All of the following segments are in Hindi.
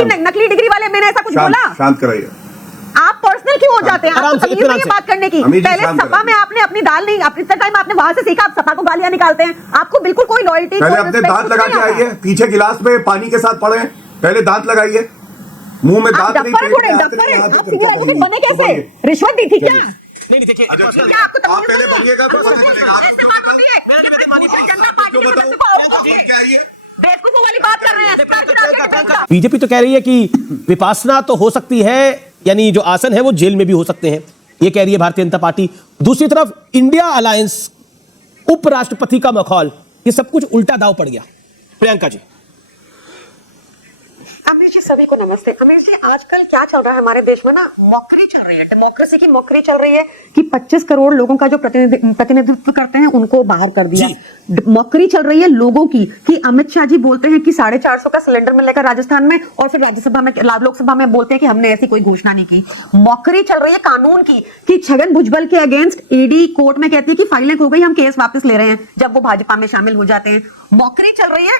नकली डिग्री वाले, मैंने ऐसा कुछ बोला? शांत कराइए। आप पर्सनल क्यों हो जाते हैं? आपको तमीज नहीं है बात करने की? पहले सपा में आपने अपनी दाल नहीं, अपने टाइम आपने वहां से सीखा, आप सपा को गालियां निकालते हैं। आपको बिल्कुल कोई लॉयल्टी, पहले अपने दांत लगा के आइए, पीछे गिलास में पानी के साथ पड़े, पहले दांत लगाइए, मुंह में दांत नहीं, बने कैसे? रिश्वत दी थी क्या? नहीं देखिए, आप पहले बोलिएगा तो बेवकूफों वाली बात कर रहे हैं। बीजेपी तो कह रही है कि विपासना तो हो सकती है, यानी जो आसन है वो जेल में भी हो सकते हैं, ये कह रही है भारतीय जनता पार्टी। दूसरी तरफ इंडिया अलायंस, उपराष्ट्रपति का मखौल, ये सब कुछ उल्टा दाव पड़ गया। प्रियंका जी। अमीर जी, सभी को नमस्ते। अमीर जी, आजकल क्या चल रहा है हमारे देश में ना, मॉकरी चल रही है, डेमोक्रेसी की मॉकरी चल रही है कि 25 करोड़ लोगों का जो प्रतिनिधित्व करते हैं उनको बाहर कर दिया। मॉकरी चल रही है लोगों की कि अमित शाह जी बोलते हैं कि 450 का सिलेंडर मिलेगा राजस्थान में, और फिर राज्यसभा में, लोकसभा में बोलते हैं कि हमने ऐसी कोई घोषणा नहीं की। मॉकरी चल रही है कानून की कि छगन भुजबल के अगेंस्ट ईडी कोर्ट में कहती है कि फाइलिंग हो गई, हम केस वापस ले रहे हैं, जब वो भाजपा में शामिल हो जाते हैं। मॉकरी चल रही है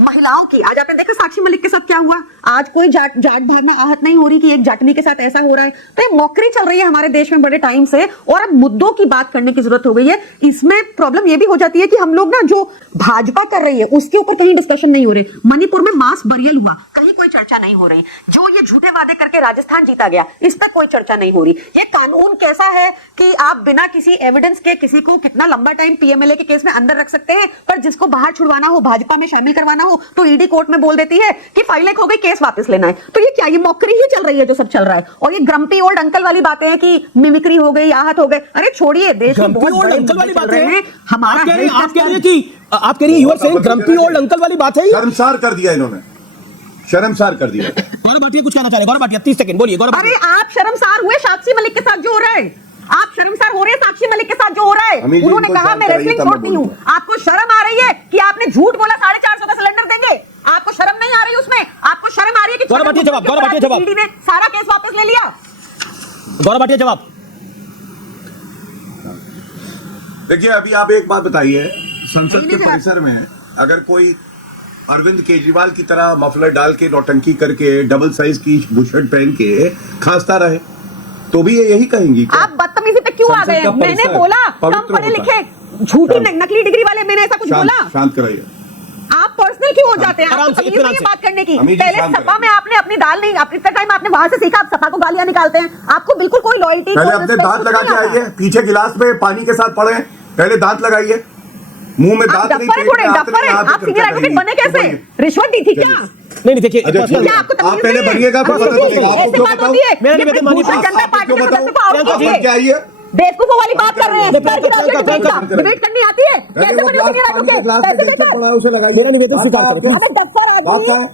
महिलाओं की। आज आपने देखा साक्षी मलिक के साथ क्या हुआ। आज कोई जाट भाग में आहत नहीं हो रही कि एक जाटनी के साथ ऐसा हो रहा है। तो ये मॉकरी चल रही है हमारे देश में बड़े टाइम से, और अब मुद्दों की बात करने की जरूरत हो गई है। इसमें प्रॉब्लम ये भी हो जाती है कि हम लोग ना, जो भाजपा कर रही है उसके ऊपर कहीं डिस्कशन नहीं हो रही। मणिपुर में मास बरियल हुआ, कहीं कोई चर्चा नहीं हो रही। जो ये झूठे वादे करके राजस्थान जीता गया, इस पर कोई चर्चा नहीं हो रही। ये कानून कैसा है कि आप बिना किसी एविडेंस के किसी को कितना लंबा टाइम पीएमएलए के केस में अंदर रख सकते हैं, पर जिसको बाहर छुड़वाना हो, भाजपा में शामिल करवाना हो, तो ईडी कोर्ट में बोल देती है कि फाइलिंग हो गई, केस वापस लेना है। तो ये क्या, ये मॉकरी ही चल रही है जो सब चल रहा है। और ये ग्रम्पी ओल्ड अंकल वाली बातें हैं कि मिमिक्री हो गई, आहत हो गए। अरे छोड़िए, देश में बहुत बड़े अंकल वाली बातें हैं। हमारा आप कह रही है you are saying grumpy old uncle वाली बात है। शर्मसार कर दिया इन्होंने, शर्मसार कर दिया। गौरव भाटिया कुछ कहना चाह रहे हैं। गौरव भाटिया 30 सेकंड बोलिए। गौरव, अरे आप शर्मसार हुए साक्षी मलिक के साथ जो हो रहा है, आप शर्मसार हो रहे हैं साक्षी मलिक के साथ जो हो रहा है। उन्होंने कहा मैं रेसलिंग छोड़ती हूँ। आपको शर्म आ रही है कि आपने झूठ बोला 450 का सिलेंडर देंगे? आपको शर्म नहीं आ रही उसमें? आपको शर्म आ रही है कि गौरव भाटिया जवाब, गौरव भाटिया जवाब, ईडी ने सारा केस वापस ले लिया। गौरव भाटिया जवाब। देखिए, अभी आप एक बात बताइए, संसद के परिसर में अगर कोई अरविंद केजरीवाल की तरह मफलर डाल के, नौटंकी करके, डबल साइज की बुशर्ट पहन के खांसता रहे, तो भी ये यही कहेंगी। आप बदतमीजी पे क्यों आ गए? मैंने बोला कम पढ़े लिखे, झूठी नकली डिग्री वाले, मैंने ऐसा कुछ बोला? शांत कराइए। आप पर्सनल क्यों हो जाते हैं? आपको तमीज नहीं है बात करने की? पहले सपा में आपने अपनी दाल नहीं, अपने टाइम आपने वहां से सीखा, आप सपा को गालियां निकालते हैं। आपको बिल्कुल कोई लॉयल्टी, पहले अपने दांत लगा के आइए, पीछे गिलास में पानी के साथ पड़े, पहले दांत लगाइए, मुंह में दांत नहीं, आप सीनियर एडवोकेट बने कैसे? रिश्वत दी थी क्या? नहीं देखिए, आप पहले बनिएगा तो बेवकूफों वाली बात कर रहे हैं। डिबेट करनी आती है? कैसे बने सीनियर एडवोकेट?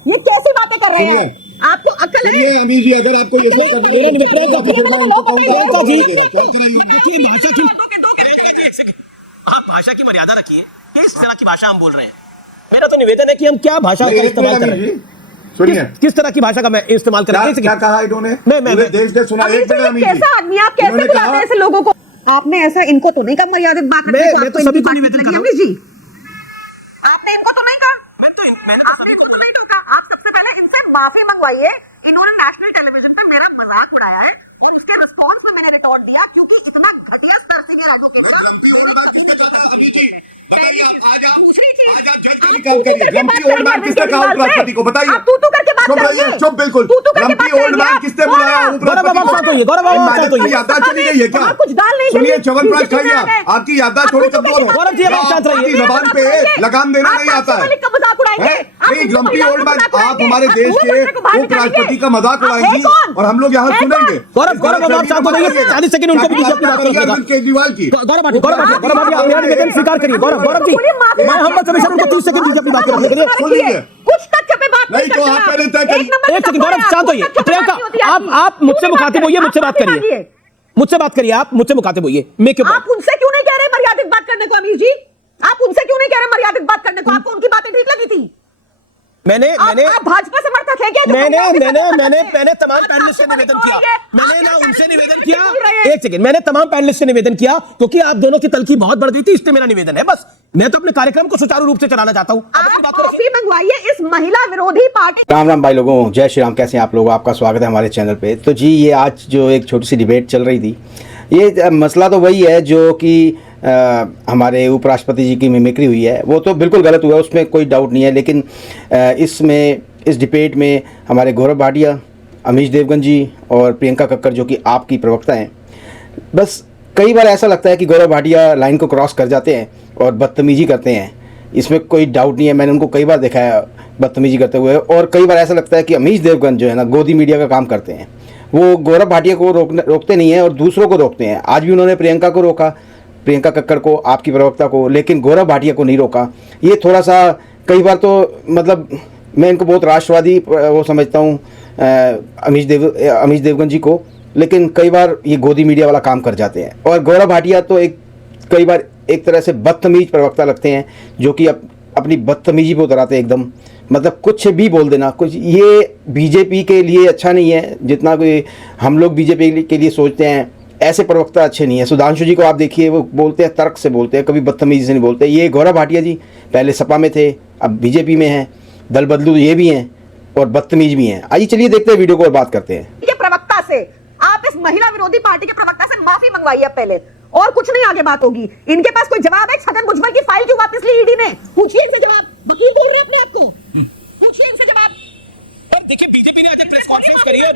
ये कैसी बातें कर रहे हैं? आपको अकल है? अमीर जी, अगर आपको आप भाषा की मर्यादा रखिए। किस तरह की भाषा हम बोल रहे हैं? मेरा तो निवेदन है कि हम क्या भाषा का इस्तेमाल कर रहे हैं। सुनिए, किस तरह की भाषा का मैं इस्तेमाल कर रहा हूं? क्या कहा इन्होंने? मैं देश ने सुना। कैसा आदमी, आप कैसे बुलाते हैं ऐसे लोगों को? आपने ऐसा इनको तो नहीं कहा मर्यादित बात रखने को? मैं तो सभी को निवेदन कर रहा हूं जी। आपने इनको तो नहीं कहा? मैंने तो सभी को नहीं टोका। आप सबसे पहले इनसे माफी मंगवाइए। इन्होंने नेशनल टेलीविजन पे मेरा मजाक उड़ाया है, और उसके रिस्पांस में मैंने रिटॉर्ट दिया, क्योंकि इतना घटिया स्तर सीनियर एडवोकेट का। दूसरी चीज, किसने कहा उपराष्ट्रपति को? बताइए। आप तू करके बात करिए। चुप, बिल्कुल। किसने बुलाया? याददाश्त चली गई है क्या? कुछ दाल नहीं। सुनिए, च्यवनप्राश खाइए, आपकी याददाश्त थोड़ी कमजोर है। जबान पे लगाम देना नहीं आता है। नहीं, ग्रम्पी ओल्ड मैन, आप हमारे देश के उपराष्ट्रपति का मजाक उड़ाएंगी और हम लोग यहाँ सुनेंगे। चालीस सेकंड उनको केजरीवाल की। गौरव भाटिया निवेदन स्वीकार करिए। गौरव जी, मैं हम कमिश्नर उनको 30 सेकंड दीजिए अपनी बात करने के लिए। सुन लीजिए, कुछ तथ्य पे बात नहीं तो आप पहले तय करिए। एक सेकंड गौरव, शांत होइए। प्रियंका, आप मुझसे मुखातिब होइए, मुझसे बात करिए, मुझसे बात करिए, आप मुझसे मुखातिब होइए। आप उनसे क्यों नहीं कह रहे मर्यादित बात करने को? अमीर जी, आप उनसे क्यों नहीं कह रहे मर्यादित बात करने को? आपको उनकी बातें ठीक लगी थी? मैंने आप भाजपा समर्थक है क्या? मैंने तमाम पैनलिस्ट से निवेदन किया, मैंने ना उनसे निवेदन किया, एक सेकंड, मैंने तमाम पैनलिस्ट से निवेदन किया क्योंकि आप दोनों की तलखी बहुत बढ़ गई थी, इसलिए मेरा निवेदन है। बस मैं तो अपने कार्यक्रम को सुचारू रूप से चलाना चाहता हूं। आप कॉफी मंगवाइए इस महिला विरोधी पार्टी। राम राम भाई लोगों, जय श्री राम। कैसे हैं आप लोग? आपका स्वागत है हमारे चैनल पे। तो जी, ये आज जो एक छोटी सी डिबेट चल रही थी, ये मसला तो वही है जो कि हमारे उपराष्ट्रपति जी की मिमिक्री हुई है, वो तो बिल्कुल गलत हुआ, उसमें कोई डाउट नहीं है। लेकिन इस डिबेट में हमारे गौरव भाटिया, अमीश देवगन जी और प्रियंका कक्कड़ जो कि आपकी प्रवक्ता हैं, बस कई बार ऐसा लगता है कि गौरव भाटिया लाइन को क्रॉस कर जाते हैं और बदतमीजी करते हैं। इसमें कोई डाउट नहीं है, मैंने उनको कई बार देखा है बदतमीजी करते हुए। और कई बार ऐसा लगता है कि अमीश देवगन जो है ना, गोदी मीडिया का काम करते हैं, वो गौरव भाटिया को रोकते नहीं हैं और दूसरों को रोकते हैं। आज भी उन्होंने प्रियंका को रोका, प्रियंका कक्कड़ को, आपकी प्रवक्ता को, लेकिन गौरव भाटिया को नहीं रोका। ये थोड़ा सा कई बार तो मतलब मैं इनको बहुत राष्ट्रवादी वो समझता हूँ, अमीश देवगन जी को, लेकिन कई बार ये गोदी मीडिया वाला काम कर जाते हैं। और गौरव भाटिया तो कई बार एक तरह से बदतमीज प्रवक्ता लगते हैं, जो कि अपनी बदतमीजी पे उतराते हैं एकदम, मतलब कुछ भी बोल देना कुछ। ये बीजेपी के लिए अच्छा नहीं है, जितना कोई हम लोग बीजेपी के लिए सोचते हैं, ऐसे प्रवक्ता अच्छे नहीं है। सुधांशु जी को आप देखिए, वो बोलते हैं तर्क से बोलते हैं, कभी बदतमीजी से नहीं बोलते। ये गौरव भाटिया जी पहले सपा में थे, अब बीजेपी में हैं, दल बदलू ये भी हैं और बदतमीज भी हैं। आइए चलिए देखते हैं वीडियो को और बात करते हैं। ये प्रवक्ता से, आप इस महिला विरोधी पार्टी के प्रवक्ता से माफी मंगवाइए पहले, और कुछ नहीं आगे बात होगी। इनके पास कोई जवाब है? छगन भुजबल की फाइल क्यों वापस ली ईडी ने? पूछिए इनसे जवाब। वकील बोल रहे हैं अपने आप को, पूछिए इनसे जवाब। देखिए, बीजेपी ने आज एक प्रेस कॉन्फ्रेंस करी है,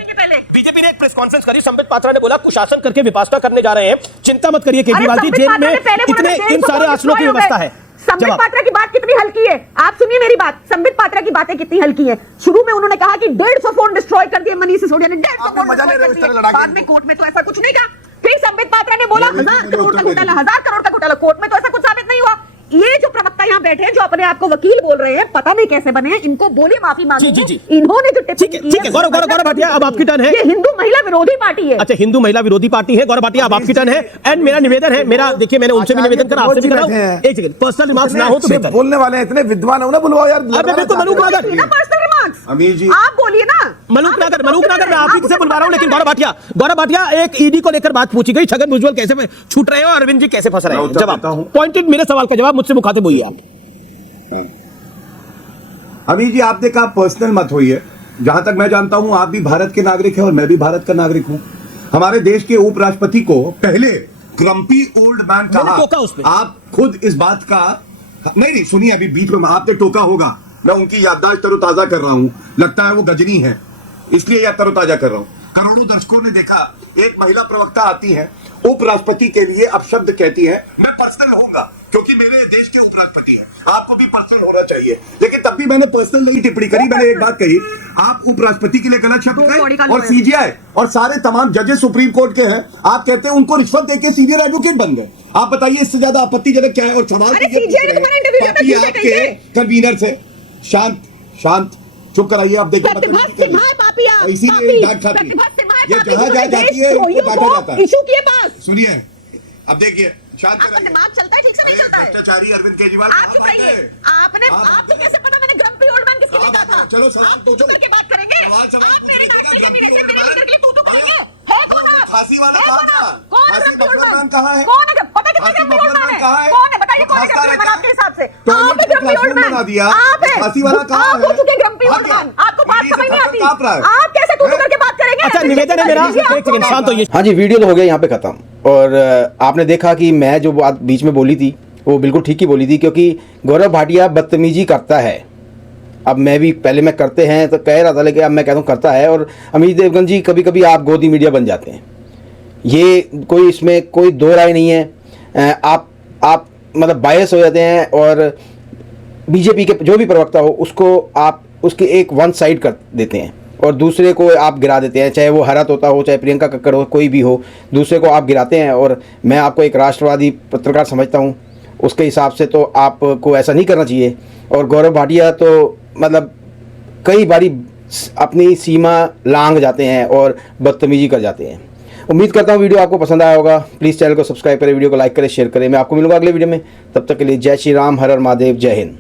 बीजेपी ने एक प्रेस कॉन्फ्रेंस करी, संबित पात्रा ने बोला कुशासन करके विपासना करने जा रहे हैं, चिंता मत करिए केजरीवाल जी, जेल में इतने इन सारे आसनों की व्यवस्था है। संबित पात्रा की बात कितनी हल्की है, आप सुनिए मेरी बात। संबित पात्रा की बातें कितनी हल्की है। शुरू में उन्होंने कहा कि 150 फोन डिस्ट्रॉय कर दिए मनीष सिसोदिया ने, 150 फोन डिस्ट्रॉय कर दिए। बाद में कोर्ट में तो ऐसा कुछ नहीं कहा। फिर संबित पात्रा ने बोला 1000 करोड़ का घोटाला, 1000 करोड़ का घोटाला, कोर्ट में तो ऐसा कुछ साबित नहीं हुआ। ये जो प्रवक्ता यहाँ बैठे हैं, जो अपने आप को वकील बोल रहे हैं, पता नहीं कैसे बने हैं, इनको बोलिए माफी मांगिए। इन्होंने जो टिप्पणी की है, गौरव भाटिया अब आपकी टर्न है। ये हिंदू महिला विरोधी पार्टी है। अच्छा, हिंदू महिला विरोधी पार्टी है। गौरव भाटिया अब आपकी टर्न है। एंड मेरा निवेदन है, देखिए मैंने उनसे भी निवेदन करा, आपसे भी करा, एक सेकंड, पर्सनल रिमार्क्स ना हो तो बेहतर। बोलने वाले इतने विद्वान हो ना, बुलवाओ यार। बिल्कुल मलूक नागर, पर्सनल रिमार्क्स अमीश जी, आप बोलिए ना। मलूक नागर मैं आप ही से बुलवा रहा हूं। लेकिन गौरव भाटिया एक ईडी को लेकर बात पूछी गई, छगन भुजबल कैसे छूट रहे हो, अरविंद जी कैसे फंस रहे हैं। जवाब पॉइंटेड, मेरे सवाल का जवाब मुझसे मुखातिब हुई आप। अमीश जी, आपने कहा पर्सनल मत होइए। जहां तक मैं जानता हूं, आप भी भारत के नागरिक हैं और मैं भी भारत का नागरिक हूं। हमारे देश के उपराष्ट्रपति को पहले क्रम्पी ओल्ड मैन कहा। आप खुद इस बात का नहीं सुनिए, अभी बीच में आपने टोका होगा। मैं उनकी याददाश्त तरोताजा कर रहा हूं, लगता है वो गजनी है, इसलिए यह तरोताजा कर रहा हूं। करोड़ों दर्शकों ने देखा, एक महिला प्रवक्ता आती है, उपराष्ट्रपति के लिए अपशब्द कहती है। मैं पर्सनल होऊंगा क्योंकि मेरे देश के उपराष्ट्रपति हैं, आपको भी पर्सनल होना चाहिए। लेकिन तब भी मैंने पर्सनल नहीं टिप्पणी करी, मैंने एक बात कही, आप उपराष्ट्रपति के लिए गलत शब्द कहे और सीजीआई और सारे तमाम जजेस सुप्रीम कोर्ट के हैं, आप कहते हैं उनको रिश्वत देके सीनियर एडवोकेट बन गए। आप बताइए इससे ज्यादा आपत्तिजनक क्या है? और सवाल आपके कन्वीनर से शांत चुप कराइए। आप देखिए, इसीलिए डांट खाती है, ये जहां जाती है उनको डांटा जाता है। इशू के पास सुनिए, अब देखिए, शांत कराइए। दिमाग चलता है ठीक से नहीं चलता है? भ्रष्टाचारी अरविंद केजरीवाल आपको कैसे पता मैंने ग्रम्पी ओल्ड मैन किसके लिए कहा था? चलो सवाल पूछो, करके बात करेंगे। आप मेरी बात करेंगे, मेरे से मेरे लीडर के लिए तू करेंगे। है कौन आप? फांसी वाला कौन है ग्रम्पी ओल्ड मैन? कहाँ है? कौन है? पता कितना ग्रम्पी ओल्ड मैन है? कौन है? बताइए कौन है ग्रम्पी ओल्ड मैन आपके हिसाब से? आप है ग्रम्पी ओल्ड मैन। आप है फांसी वाला कहाँ है? आप हो चुके ग्रम्पी ओल्ड मैन। आपको बात समझ नहीं आती। आप कैसे तू करके बात करेंगे? अच्छा, निवेदन है मेरा, एक सेकंड शांत होइए। हाँ जी, वीडियो तो हो गया यहाँ पे खत्म। और आपने देखा कि मैं जो बात बीच में बोली थी वो बिल्कुल ठीक ही बोली थी, क्योंकि गौरव भाटिया बदतमीजी करता है। अब मैं भी पहले मैं करते हैं तो कह रहा था, लेकिन अब मैं कहता हूँ करता है। और अमीश देवगन जी, कभी कभी आप गोदी मीडिया बन जाते हैं, ये कोई इसमें कोई दो राय नहीं है। आप मतलब बायस हो जाते हैं और बीजेपी के जो भी प्रवक्ता हो उसको आप उसके एक वन साइड कर देते हैं और दूसरे को आप गिरा देते हैं, चाहे वो हरा तोता हो, चाहे प्रियंका कक्कड़ हो, कोई भी हो, दूसरे को आप गिराते हैं। और मैं आपको एक राष्ट्रवादी पत्रकार समझता हूँ, उसके हिसाब से तो आपको ऐसा नहीं करना चाहिए। और गौरव भाटिया तो मतलब कई बारी अपनी सीमा लांघ जाते हैं और बदतमीजी कर जाते हैं। उम्मीद करता हूँ वीडियो आपको पसंद आया होगा। प्लीज़ चैनल को सब्सक्राइब करें, वीडियो को लाइक करें, शेयर करें। मैं आपको मिलूंगा अगले वीडियो में, तब तक के लिए जय श्री राम, हर हर महादेव, जय हिंद।